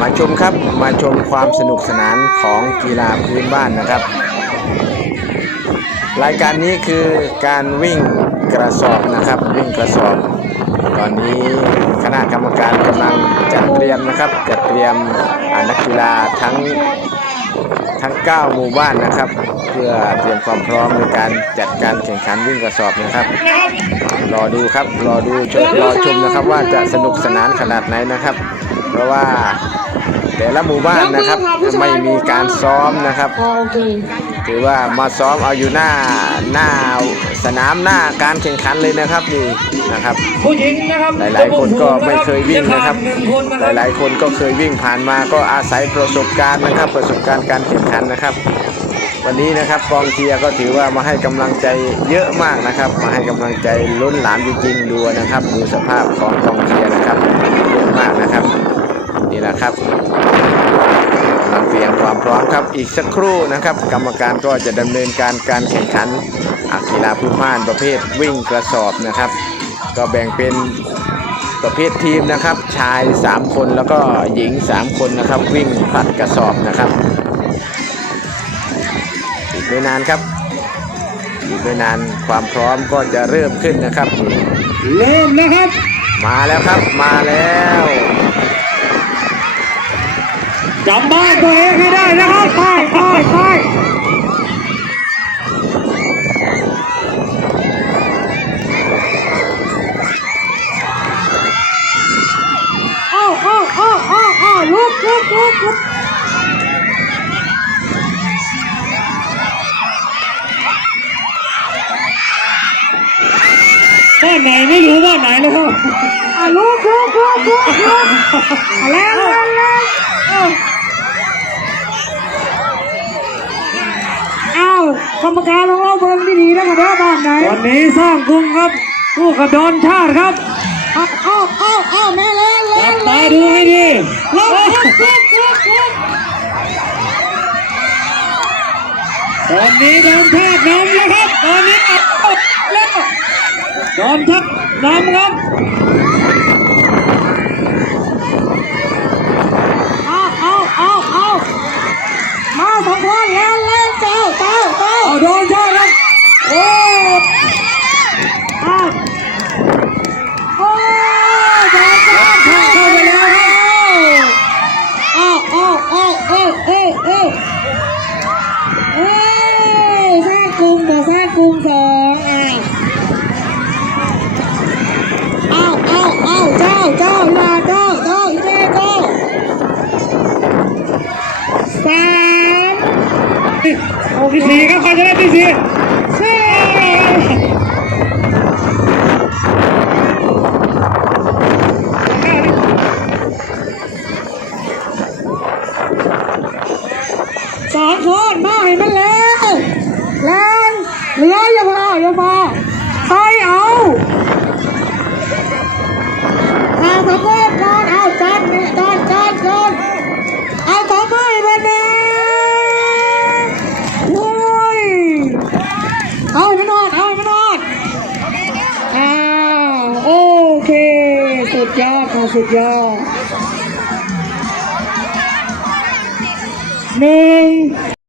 มาชมครับมาชมความสนุกสนานของกีฬาพื้นบ้านนะครับ รายการนี้คือการวิ่งกระสอบนะครับ วิ่งกระสอบ ตอนนี้คณะกรรมการกำลังจัดเตรียมนะครับจัดเตรียมนักกีฬาทั้งทั้ง 9 หมู่บ้านนะครับ เพื่อเตรียมความพร้อมในการจัดการแข่งขันวิ่งกระสอบนะครับ รอดูครับรอดูชมรอชมนะครับว่าจะสนุกสนานขนาดไหนนะครับ เพราะว่าแต่ละหมู่บ้านนะครับไม่มีการซ้อมนะครับโอเคถือว่ามาซ้อมเอาอยู่หน้าหน้าสนามหน้าการแข่งขันเลยนะครับนี่นะครับผู้หญิงนะครับหลายๆ คนก็ไม่เคยวิ่งนะครับจผ่าหนึ่งคนนะหครับลายๆ คนก็เคยวิ่งผ่านมาก็อาศัยประสบการณ์นะครับ ประสบการณ์การแข่งขันนะครับ วันนี้นะครับกองเชียร์ก็ถือว่ามาให้กำลังใจเยอะมากนะครับ มาให้กำลังใจล้นหลามจริงๆดูนะครับดูสภาพของกองเชียร์นะครับเยอะมากนะครับ นี่แหละครับกำลังเตรียมความพร้อมครับอีกสักครู่นะครับ กรรมการก็จะดำเนินการการแข่งขันอะกีฬาพื้นบ้านประเภทวิ่งกระสอบนะครับ ก็แบ่งเป็นประเภททีมนะครับ ชาย 3 คนแล้วก็หญิง 3 คนนะครับ วิ่งผลัดกระสอบนะครับอีกไม่นานครับอีกไม่นานความพร้อมก็จะเริ่มขึ้นนะครับนี่เริ่มแล้วครับ มาแล้วครับมาแล้ว จำบ้านตัวเองให้ได้นะครับไปไปไปเอ้าเอ้าเอ้าเอ้าเอ้าลุกลุกลุกลุกบ้านไหนไม่รู้บ้านไหนเลยครับ อะลุกลุกลุกลุกลุกแรงแรงแรงเอ้าเอ้าก รรมการของเราเบิ่งดีๆนะครับว่าบ้านไหนวันนี้สร้างกรุงครับสู้กับดอนชาติครับเอ้าเอ้าเอ้าเอ้าแม่เล่นเล่จันบตาเล่นดูให้ดีลุกลุกลุกลุกลุกตอนนี้ดอนชาตินำแล้วครับตอนนี้อัดแล้วดอนชาตินำครับ เอ้าเอ้าเอ้าเอ้ามาสองคนเล่นเล่นเจ้าเจ้าเจ้า เอาดอนชาติครับโอ้ อ้าวโอ้ยเจ้าเจ้า ชาติเข้าไปแล้วครับ อ้าวอ้าวอ้าวเอ้ยเอ้ยเอ้ยเอ้ยสร้างกลุ่มต่อสร้างกลุ่มสองอ้าวอ้าวอ้าวอ้าวเจ้าเจ้าอีหลาเจ้าเจ้าอีเจ้เจ้าสาม โอ้ที่สี่ครับใครจะ ได้ที่สี่ สี่สองคนมาให้มันแล้วแรงเหลืออย่าพออย่าพอใครเอาเอาสองคนก่อนเอาจานนี่จานจานจานเอาสองมือมาเน่โอ้ยเอาให้มันนอนเอาให้มันนอนอ้าวโอเค สุดยอดค่ะสุดยอดหนึ่ง